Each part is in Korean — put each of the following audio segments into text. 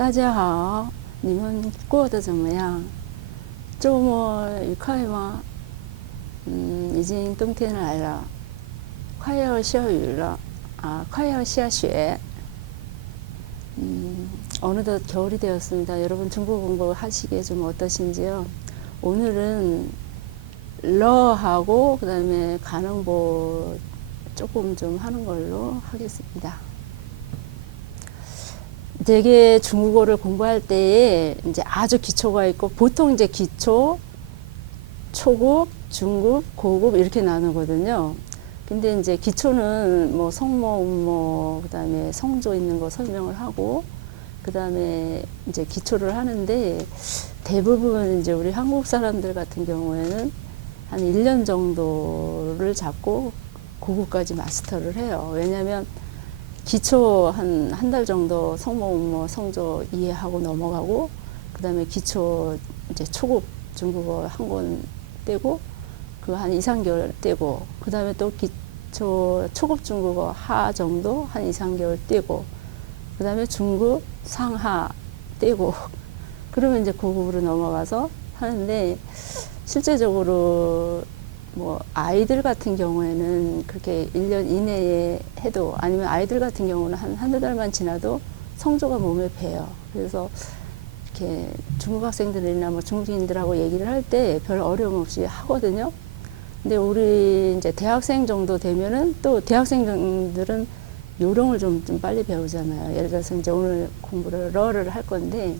大家好，你们过得怎么样？周末愉快吗？已经冬天来了，快要下雨了，快要下雪。 어느덧 겨울이 되었습니다. 여러분 중국어 공부하시기에 좀 어떠신지요? 오늘은 러하고 그 다음에 가능보 조금 좀 하는 걸로 하겠습니다. 되게 중국어를 공부할 때에 이제 아주 기초가 있고, 보통 이제 기초, 초급, 중급, 고급 이렇게 나누거든요. 근데 이제 기초는 뭐 성모, 음모, 그 다음에 성조 있는 거 설명을 하고, 그 다음에 이제 기초를 하는데, 대부분 이제 우리 한국 사람들 같은 경우에는 한 1년 정도를 잡고 고급까지 마스터를 해요. 왜냐면 기초 한 달 정도 성모, 음모, 성조 이해하고 넘어가고, 그 다음에 기초 이제 초급 중국어 한 권 떼고, 그 한 2, 3개월 떼고, 그 다음에 또 기초 초급 중국어 하 정도 한 2, 3개월 떼고, 그 다음에 중급 상하 떼고, 그러면 이제 고급으로 넘어가서 하는데, 실제적으로 뭐 아이들 같은 경우에는 그렇게 1년 이내에 해도, 아니면 아이들 같은 경우는 한두 달만 지나도 성조가 몸에 배요. 그래서 이렇게 중국 학생들이나 뭐 중국인들하고 얘기를 할 때 별 어려움 없이 하거든요. 근데 우리 이제 대학생 정도 되면은, 또 대학생들은 요령을 좀 빨리 배우잖아요. 예를 들어서 이제 오늘 공부를 러를 할 건데,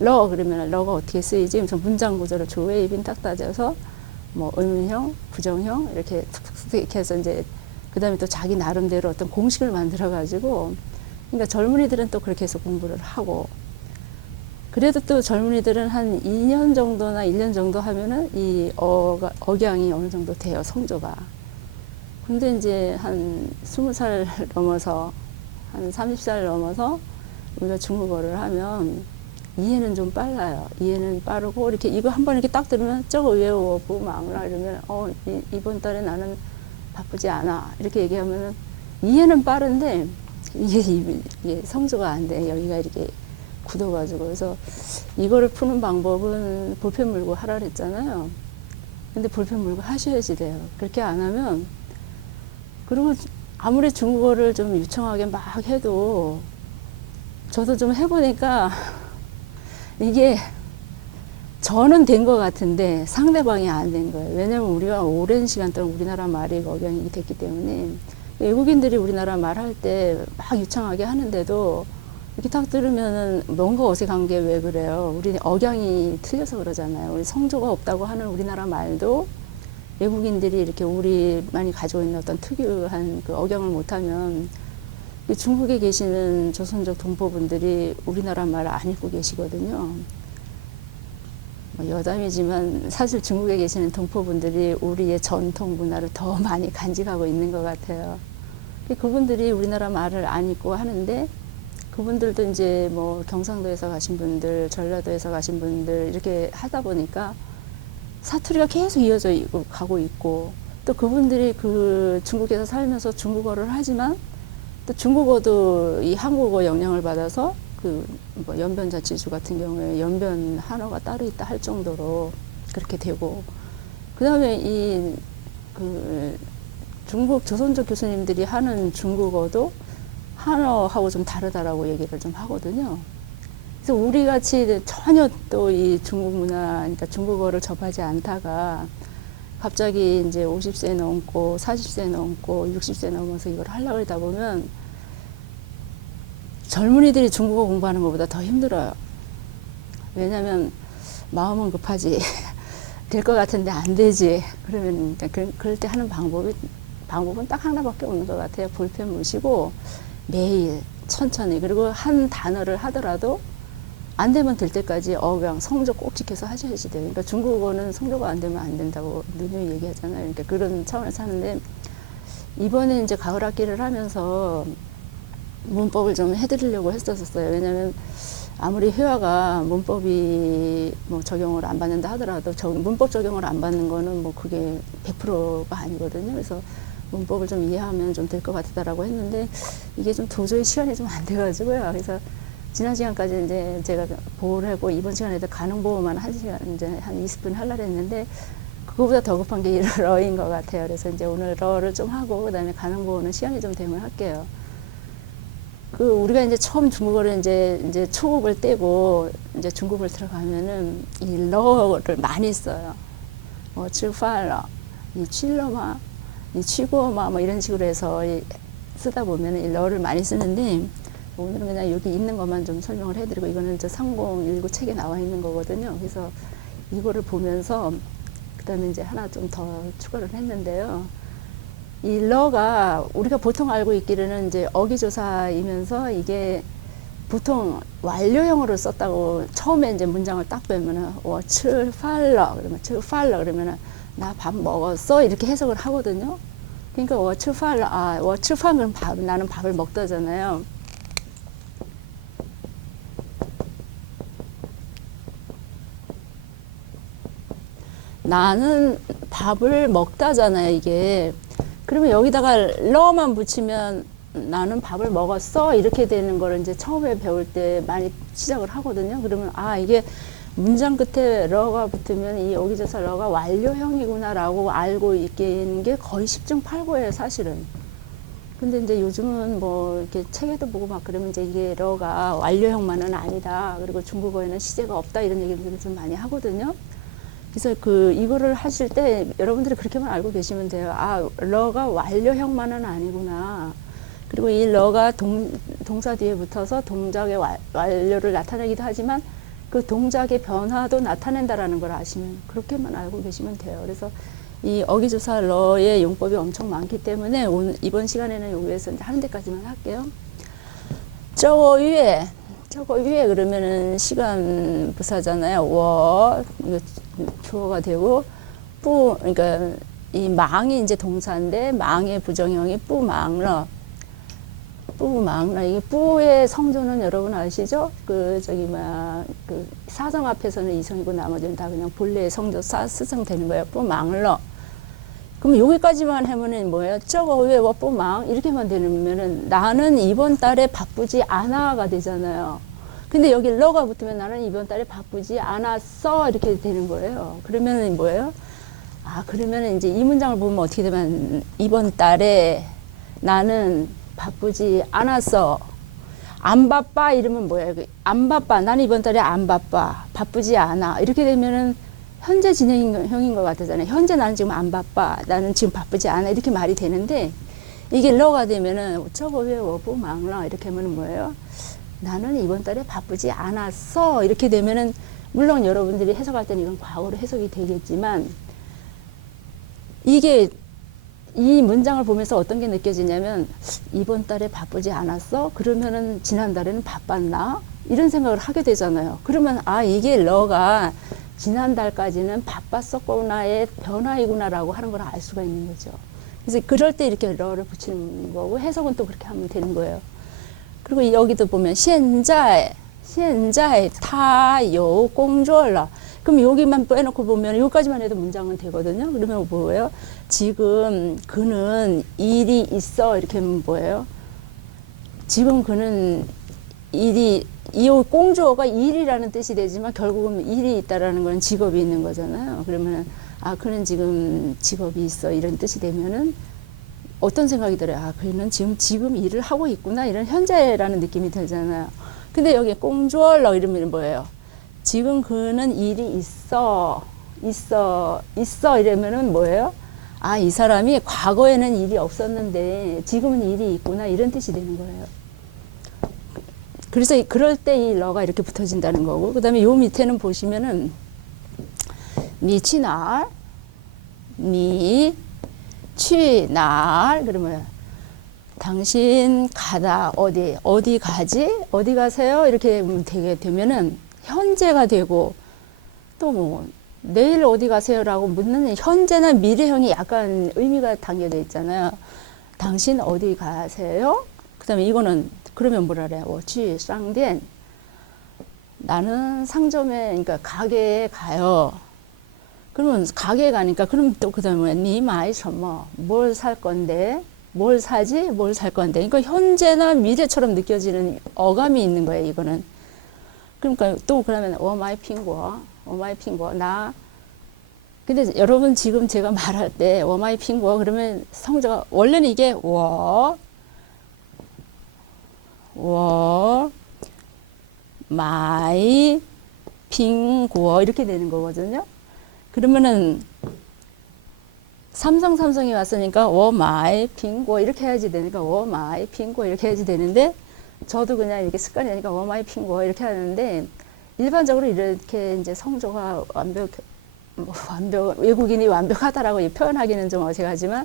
러 그러면 러가 어떻게 쓰이지? 그래서 문장 구조를 조회입인 딱 따져서 뭐 의문형, 부정형 이렇게 툭툭 이렇게 해서 이제 그 다음에 또 자기 나름대로 어떤 공식을 만들어 가지고, 그러니까 젊은이들은 또 그렇게 해서 공부를 하고, 그래도 또 젊은이들은 한 2년 정도나 1년 정도 하면은 이 억양이 어느 정도 돼요, 성조가. 근데 이제 한 20살 넘어서, 한 30살 넘어서 우리가 중국어를 하면 이해는 좀 빨라요. 이해는 빠르고, 이렇게 이거 한번 이렇게 딱 들으면 저거 외워 보망라 이러면 이번 달에 나는 바쁘지 않아 이렇게 얘기하면은 이해는 빠른데 이게 성조가 안 돼. 여기가 이렇게 굳어가지고. 그래서 이거를 푸는 방법은 볼펜 물고 하라 그랬잖아요. 근데 볼펜 물고 하셔야지 돼요. 그렇게 안 하면, 그리고 아무리 중국어를 좀 유창하게 막 해도, 저도 좀 해보니까 이게 저는 된 것 같은데 상대방이 안 된 거예요. 왜냐면 우리가 오랜 시간 동안 우리나라 말이 억양이 됐기 때문에, 외국인들이 우리나라 말할 때 막 유창하게 하는데도 이렇게 딱 들으면은 뭔가 어색한 게 왜 그래요? 우리 억양이 틀려서 그러잖아요. 우리 성조가 없다고 하는 우리나라 말도 외국인들이 이렇게 우리만이 가지고 있는 어떤 특유한 그 억양을 못하면, 중국에 계시는 조선족 동포분들이 우리나라 말 안 읽고 계시거든요. 여담이지만 사실 중국에 계시는 동포분들이 우리의 전통 문화를 더 많이 간직하고 있는 것 같아요. 그분들이 우리나라 말을 안 읽고 하는데, 그분들도 이제 뭐 경상도에서 가신 분들, 전라도에서 가신 분들 이렇게 하다 보니까 사투리가 계속 이어져 가고 있고, 또 그분들이 그 중국에서 살면서 중국어를 하지만 또 중국어도 이 한국어 영향을 받아서 그 뭐 연변자치주 같은 경우에 연변 한어가 따로 있다 할 정도로 그렇게 되고, 그 다음에 이 그 중국 조선족 교수님들이 하는 중국어도 한어하고 좀 다르다라고 얘기를 좀 하거든요. 그래서 우리 같이 전혀 또 이 중국 문화, 그러니까 중국어를 접하지 않다가 갑자기 이제 50세 넘고 40세 넘고 60세 넘어서 이걸 하려고 하다 보면 젊은이들이 중국어 공부하는 것보다 더 힘들어요. 왜냐면 마음은 급하지. 될 것 같은데 안 되지. 그러면 그럴 때 하는 방법은 딱 하나밖에 없는 것 같아요. 볼펜 무시고 매일 천천히, 그리고 한 단어를 하더라도 안 되면 될 때까지 억양, 성조 꼭 지켜서 하셔야지 돼요. 그러니까 중국어는 성조가 안 되면 안 된다고 누누이 얘기하잖아요. 그러니까 그런 차원에서 하는데, 이번에 이제 가을 학기를 하면서 문법을 좀 해드리려고 했었어요. 왜냐면 아무리 회화가 문법이 뭐 적용을 안 받는다 하더라도 문법 적용을 안 받는 거는 뭐 그게 100%가 아니거든요. 그래서 문법을 좀 이해하면 좀 될 것 같다라고 했는데, 이게 좀 도저히 시간이 좀 안 돼가지고요. 그래서 지난 시간까지 이제 제가 보호를 하고 이번 시간에도 가능 보호만 한 시간 이제 한 20분 하려고 했는데 그거보다 더 급한 게 이 러인 것 같아요. 그래서 이제 오늘 러를 좀 하고 그다음에 가능 보호는 시간이 좀 되면 할게요. 우리가 이제 처음 중국어를 이제 초급을 떼고 이제 중국을 들어가면은 이 러를 많이 써요. 뭐 칠팔러, 이 칠러마, 이 취고마 뭐 이런 식으로 해서 쓰다 보면은 이 러를 많이 쓰는데 오늘은 그냥 여기 있는 것만 좀 설명을 해드리고 이거는 이제 3019 책에 나와 있는 거거든요. 그래서 이거를 보면서 그다음에 이제 하나 좀 더 추가를 했는데요. 이 러가 우리가 보통 알고 있기로는 이제 어기조사이면서 이게 보통 완료형으로 썼다고 처음에 이제 문장을 딱 빼면은 칠팔러 그러면 칠팔러 그러면은 나 밥 먹었어 이렇게 해석을 하거든요. 그러니까 칠팔러 칠팔은 밥 나는 밥을 먹다잖아요. 나는 밥을 먹다잖아요, 이게. 그러면 여기다가 러만 붙이면 나는 밥을 먹었어 이렇게 되는 거를 이제 처음에 배울 때 많이 시작을 하거든요. 그러면 이게 문장 끝에 러가 붙으면 이 어기조사 러가 완료형이구나라고 알고 있는 게 거의 10중 8구예요, 사실은. 근데 이제 요즘은 뭐 이렇게 책에도 보고 막 그러면 이제 이게 러가 완료형만은 아니다. 그리고 중국어에는 시제가 없다 이런 얘기들을 좀 많이 하거든요. 그래서 이거를 하실 때 여러분들이 그렇게만 알고 계시면 돼요. 러가 완료형만은 아니구나. 그리고 이 러가 동사 뒤에 붙어서 동작의 완료를 나타내기도 하지만 그 동작의 변화도 나타낸다라는 걸 아시면 그렇게만 알고 계시면 돼요. 그래서 이 어기조사 러의 용법이 엄청 많기 때문에 이번 시간에는 여기에서 이제 하는 데까지만 할게요. 这个月 그러면은 시간 부사잖아요. 이거 주어가 되고 그러니까 이 망이 이제 동사인데 망의 부정형이 뿌망러. 이 뿌의 성조는 여러분 아시죠? 사성 앞에서는 이성이고 나머지는 다 그냥 본래의 성조 스성 되는 거예요. 뿌망러. 그럼 여기까지만 하면은 뭐예요? 저거 왜 뿌망 이렇게만 되면은 나는 이번 달에 바쁘지 않아가 되잖아요. 근데 여기 러가 붙으면 나는 이번 달에 바쁘지 않았어 이렇게 되는 거예요. 그러면은 뭐예요? 그러면은 이제 이 문장을 보면 어떻게 되면 이번 달에 나는 바쁘지 않았어. 안 바빠 이러면 뭐예요? 안 바빠. 나는 이번 달에 안 바빠. 바쁘지 않아. 이렇게 되면은 현재 진행형인 것 같아잖아요. 현재 나는 지금 안 바빠. 나는 지금 바쁘지 않아. 이렇게 말이 되는데 이게 러가 되면은 저거 왜 워부 망라 이렇게 하면은 뭐예요? 나는 이번 달에 바쁘지 않았어. 이렇게 되면은 물론 여러분들이 해석할 때는 이건 과거로 해석이 되겠지만 이게 이 문장을 보면서 어떤 게 느껴지냐면 이번 달에 바쁘지 않았어? 그러면은 지난달에는 바빴나? 이런 생각을 하게 되잖아요. 그러면 이게 러가 지난달까지는 바빴었구나의 변화이구나라고 하는 걸 알 수가 있는 거죠. 그래서 그럴 때 이렇게 러를 붙이는 거고 해석은 또 그렇게 하면 되는 거예요. 그리고 여기도 보면 现在他有工作了. 그럼 여기만 빼놓고 보면 여기까지만 해도 문장은 되거든요. 그러면 뭐예요? 지금 그는 일이 있어 이렇게 하면 뭐예요? 지금 그는 이 공조가 일이라는 뜻이 되지만 결국은 일이 있다라는 건 직업이 있는 거잖아요. 그러면 그는 지금 직업이 있어 이런 뜻이 되면은 어떤 생각이 들어요? 그는 지금 일을 하고 있구나 이런 현재라는 느낌이 들잖아요. 근데 여기 공조러 이러면 뭐예요? 지금 그는 일이 있어 이러면은 뭐예요? 이 사람이 과거에는 일이 없었는데 지금은 일이 있구나 이런 뜻이 되는 거예요. 그래서 그럴 때 이 러가 이렇게 붙어진다는 거고 그 다음에 요 밑에는 보시면은 미치날 취날 그러면 당신 가다 어디 가지 어디 가세요 이렇게 되게 되면은 현재가 되고 또 뭐 내일 어디 가세요라고 묻는 현재나 미래형이 약간 의미가 담겨져 있잖아요. 당신 어디 가세요? 그다음에 이거는 그러면 뭐라 그래요? 去商店 나는 상점에 그러니까 가게에 가요. 그러면 가게에 가니까 그럼 또 그다음에 니买什么 뭘 살 건데 뭘 사지? 뭘 살 건데. 그러니까 현재나 미래처럼 느껴지는 어감이 있는 거예요, 이거는. 그러니까 또 그러면, 마이 핑거, 마이 핑거, 나. 근데 여러분 지금 제가 말할 때, 마이 핑거, 그러면 성조가, 원래는 이게, 마이 핑거, 이렇게 되는 거거든요. 그러면은, 삼성이 왔으니까 마이 핑거 이렇게 해야지 되니까 마이 핑거 이렇게 해야지 되는데 저도 그냥 이렇게 습관이 되니까 마이 핑거 이렇게 하는데 일반적으로 이렇게 이제 성조가 외국인이 완벽하다라고 표현하기는 좀 어색하지만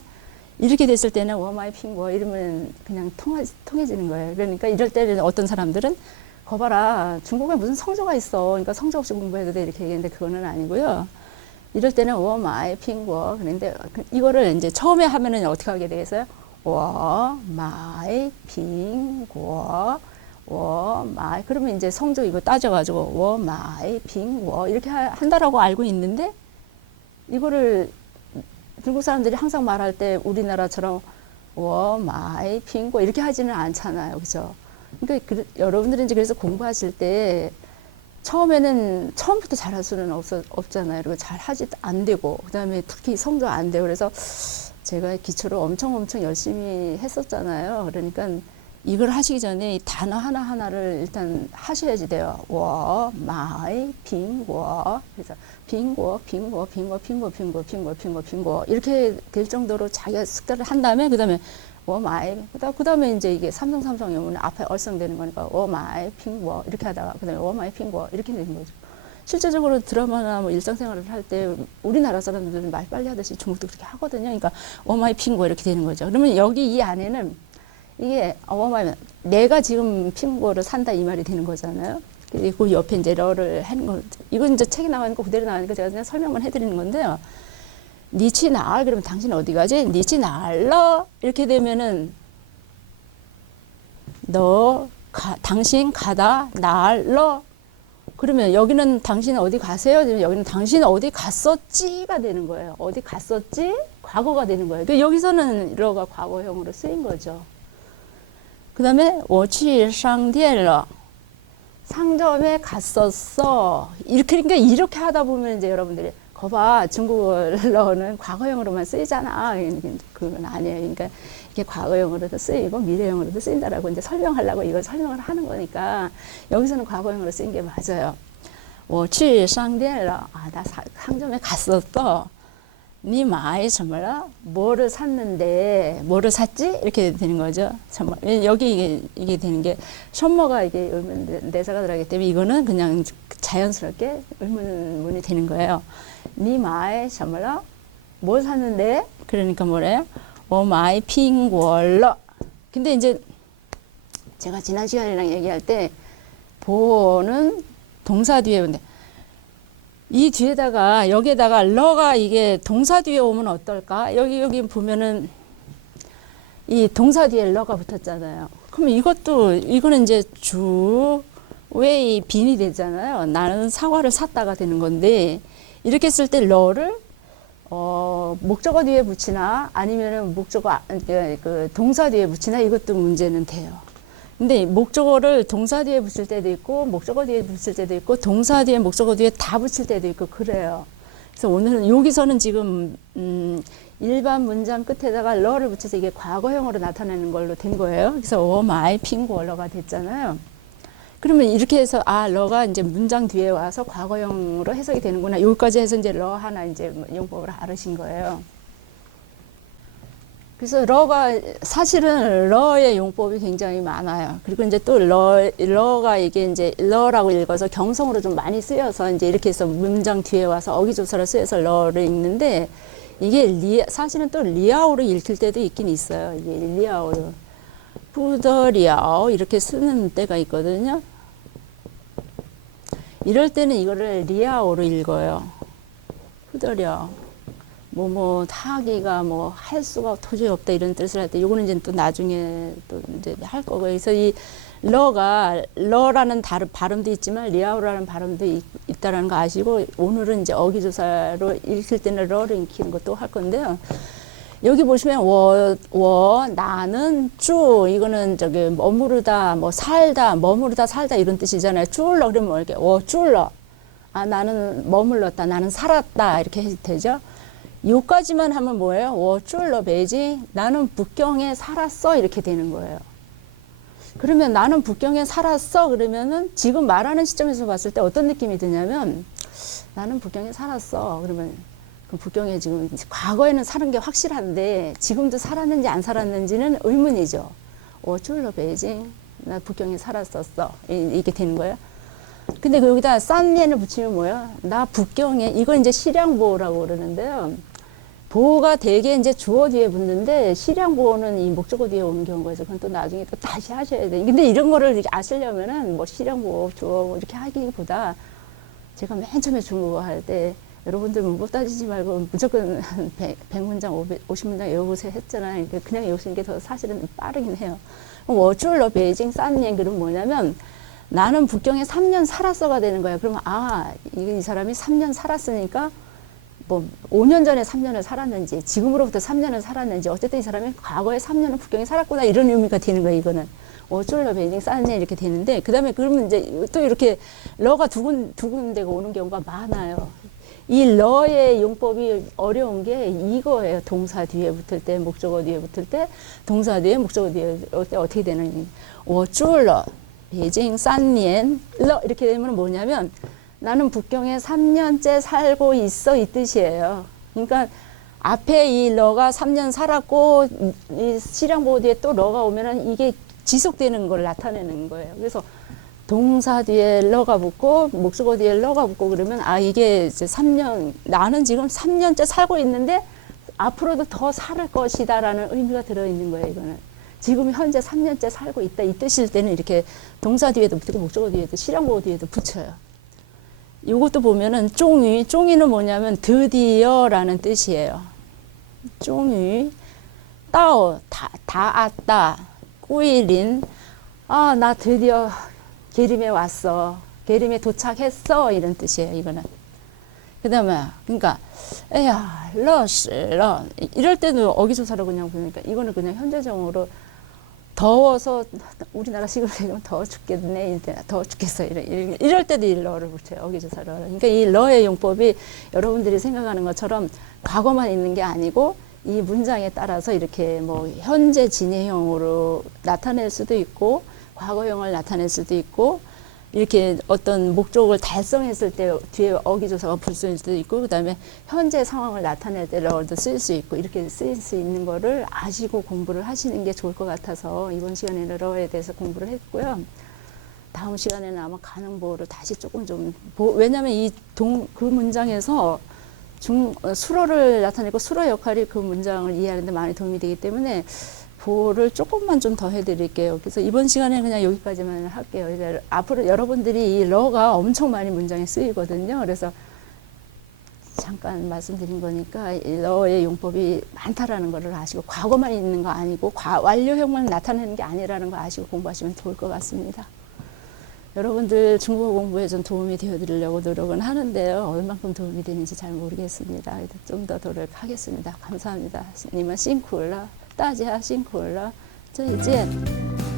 이렇게 됐을 때는 마이 핑거 이러면 그냥 통해지는 거예요. 그러니까 이럴 때는 어떤 사람들은 거봐라 중국에 무슨 성조가 있어. 그러니까 성조 없이 공부해도 돼 이렇게 얘기했는데 그거는 아니고요. 이럴 때는 마이 핑거 그런데 이거를 이제 처음에 하면은 어떻게 하게 되겠어요? 마이 핑거 마이 그러면 이제 성조 이거 따져가지고 마이 핑거 이렇게 한다라고 알고 있는데 이거를 중국 사람들이 항상 말할 때 우리나라처럼 마이 핑거 이렇게 하지는 않잖아요, 그죠? 그러니까 여러분들이 이제 그래서 공부하실 때 처음에는 처음부터 잘할 수는 없잖아요. 그리고 잘 하지 안 되고 그다음에 특히 성도 안 되고 그래서 제가 기초를 엄청 열심히 했었잖아요. 그러니까 이걸 하시기 전에 이 단어 하나하나를 일단 하셔야지 돼요. 마이 핑거 그래서 핑거 이렇게 될 정도로 자기가 습관을 한 다음에 그다음에 마이 그다음에 이제 이게 삼성이 오면 앞에 얼성되는 거니까 마이 핑거 이렇게 하다가 그다음에 마이 핑거 이렇게 되는 거죠. 실제적으로 드라마나 뭐 일상생활을 할 때 우리나라 사람들은 말 빨리 하듯이 중국도 그렇게 하거든요. 그러니까 마이 핑거 이렇게 되는 거죠. 그러면 여기 이 안에는 이게 내가 지금 핑거를 산다 이 말이 되는 거잖아요. 그 옆에 이제 러를 하는 거 이건 이제 책에 나와 있는 거 그대로 나오니까 제가 그냥 설명만 해드리는 건데요. 니치 나을 그러면 당신 어디 가지? 니치 나을러 이렇게 되면은 당신 가다 나을러 그러면 여기는 당신 어디 가세요? 여기는 당신 어디 갔었지가 되는 거예요. 어디 갔었지? 과거가 되는 거예요. 그러니까 여기서는 러가 과거형으로 쓰인 거죠. 그 다음에 我去商店了 상점에 갔었어. 그러니까 이렇게 하다 보면 이제 여러분들이 거봐 중국어로는 과거형으로만 쓰이잖아. 그건 아니에요. 그러니까 이게 과거형으로도 쓰이고 미래형으로도 쓰인다라고 이제 설명하려고 이걸 설명을 하는 거니까 여기서는 과거형으로 쓰인 게 맞아요. 我去商店了. 나 상점에 갔었어. 니 마이 정말 뭐를 샀는데 뭐를 샀지 이렇게 되는 거죠. 정말 여기 이게 되는 게 션머가 이게 의문 대사가 들어가기 때문에 이거는 그냥 자연스럽게 의문문이 되는 거예요. 니 마이 정말 뭘 샀는데 그러니까 뭐래요? 마이 핑거러. 근데 이제 제가 지난 시간이랑 얘기할 때 보는 동사 뒤에 근데 이 뒤에다가 여기에다가 러가 이게 동사 뒤에 오면 어떨까? 여기 보면은 이 동사 뒤에 러가 붙었잖아요. 그러면 이거는 이제 주의 빈이 되잖아요. 나는 사과를 샀다가 되는 건데 이렇게 쓸 때 러를 목적어 뒤에 붙이나 아니면은 그 동사 뒤에 붙이나 이것도 문제는 돼요. 근데 목적어를 동사 뒤에 붙일 때도 있고 목적어 뒤에 붙일 때도 있고 동사 뒤에 목적어 뒤에 다 붙일 때도 있고 그래요. 그래서 오늘은 여기서는 지금 일반 문장 끝에다가 러를 붙여서 이게 과거형으로 나타내는 걸로 된 거예요. 그래서 마이 핑거러가 됐잖아요. 그러면 이렇게 해서 러가 이제 문장 뒤에 와서 과거형으로 해석이 되는구나. 여기까지 해서 이제 러 하나 이제 용법을 알으신 거예요. 그래서 사실은 러의 용법이 굉장히 많아요. 그리고 이제 또 러가 이게 이제 러라고 읽어서 경성으로 좀 많이 쓰여서 이제 이렇게 해서 문장 뒤에 와서 어기조사를 쓰여서 러를 읽는데 이게 사실은 또 리아오로 읽힐 때도 있긴 있어요. 이게 리아오로. 부더리아오 이렇게 쓰는 때가 있거든요. 이럴 때는 이거를 리아오로 읽어요. 부더리아오. 하기가 할 수가 도저히 없다 이런 뜻을 할 때 요거는 이제 또 나중에 또 이제 할 거고 그래서 이 러라는 발음도 있지만 리아오라는 발음도 있다라는 거 아시고 오늘은 이제 어기조사로 읽힐 때는 러를 읽히는 것도 할 건데요. 여기 보시면 나는 쭈 이거는 저기 머무르다 뭐 살다 머무르다 살다 이런 뜻이잖아요. 쭈울러 그러면 뭐 이렇게 쭈울러 아 나는 머물렀다 나는 살았다 이렇게 해도 되죠. 요까지만 하면 뭐예요? 쭈울러 베이지 나는 북경에 살았어 이렇게 되는 거예요. 그러면 나는 북경에 살았어 그러면은 지금 말하는 시점에서 봤을 때 어떤 느낌이 드냐면 나는 북경에 살았어 그러면 그 북경에 지금 과거에는 사는 게 확실한데 지금도 살았는지 안 살았는지는 의문이죠. 쭈울러 베이징 나 북경에 살았었어 이게 되는 거예요. 근데 여기다 싼니엔을 붙이면 뭐야? 나 북경에 이거 이제 실양보호라고 그러는데요. 보호가 대개 이제 주어 뒤에 붙는데 실양보호는 이 목적어 뒤에 오는 경우가 있어서 그건 또 나중에 또 다시 하셔야 돼요. 근데 이런 거를 이렇게 아시려면은 뭐 실양보호, 주어 뭐 이렇게 하기보다 제가 맨 처음에 중국어 할 때 여러분들 문법 따지지 말고 무조건 100문장, 50문장 외워보세요 했잖아요. 그냥 외우시는 게 더 사실은 빠르긴 해요. 워줄러 베이징 싼니엔 그럼 뭐냐면 나는 북경에 3년 살았어가 되는 거야. 그러면 이 사람이 3년 살았으니까 뭐 5년 전에 3년을 살았는지 지금으로부터 3년을 살았는지 어쨌든 이 사람이 과거에 3년은 북경에 살았구나 이런 의미가 되는 거예요. 이거는 어쩔러 베이징 싼네 이렇게 되는데 그다음에 그러면 이제 또 이렇게 러가 두 군데가 오는 경우가 많아요. 이 러의 용법이 어려운 게 이거예요. 동사 뒤에 붙을 때 목적어 뒤에 붙을 때 동사 뒤에 목적어 뒤에 어떻게 되는 어쩔러 베이징 싼니엔 러 이렇게 되면 뭐냐면 나는 북경에 3년째 살고 있어 이 뜻이에요. 그러니까 앞에 이 러가 3년 살았고 이 실양보호 뒤에 또 러가 오면은 이게 지속되는 걸 나타내는 거예요. 그래서 동사 뒤에 러가 붙고 목적어 뒤에 러가 붙고 그러면 이게 이제 3년 나는 지금 3년째 살고 있는데 앞으로도 더 살 것이다라는 의미가 들어있는 거예요. 이거는 지금 현재 3년째 살고 있다 이 뜻일 때는 이렇게 동사 뒤에도 붙고 목적어 뒤에도 실양보호 뒤에도 붙여요. 요것도 보면은 쫑이는 뭐냐면 드디어라는 뜻이에요. 쫑이 따오 다 꾸일인 나 드디어 계림에 왔어. 계림에 도착했어. 이런 뜻이에요. 이거는. 그 다음에 그러니까 에야 러 이럴 때도 어기조사로 그냥 보니까 이거는 그냥 현재정으로 더워서 우리나라 식으로 얘기하면 더워 죽겠네, 더워 죽겠어 이럴 때도 이 러를 붙여요. 어기조사를. 그러니까 이 러의 용법이 여러분들이 생각하는 것처럼 과거만 있는 게 아니고 이 문장에 따라서 이렇게 뭐 현재 진행형으로 나타낼 수도 있고 과거형을 나타낼 수도 있고 이렇게 어떤 목적을 달성했을 때 뒤에 어기조사가 붙을 수도 있고 그다음에 현재 상황을 나타낼 때 러도 쓸 수 있고 이렇게 쓰일 수 있는 거를 아시고 공부를 하시는 게 좋을 것 같아서 이번 시간에는 러에 대해서 공부를 했고요. 다음 시간에는 아마 가능보호를 다시 조금 왜냐하면 그 문장에서 수로를 나타내고 수로 역할이 그 문장을 이해하는 데 많이 도움이 되기 때문에 보호를 조금만 좀 더 해드릴게요. 그래서 이번 시간에는 그냥 여기까지만 할게요. 이제 앞으로 여러분들이 이 러가 엄청 많이 문장에 쓰이거든요. 그래서 잠깐 말씀드린 거니까 이 러의 용법이 많다라는 것을 아시고 과거만 있는 거 아니고 완료형만 나타내는 게 아니라는 거 아시고 공부하시면 좋을 것 같습니다. 여러분들 중국어 공부에 좀 도움이 되어드리려고 노력은 하는데요. 얼만큼 도움이 되는지 잘 모르겠습니다. 좀 더 노력하겠습니다. 감사합니다. 你们辛苦了，大家辛苦了，再见。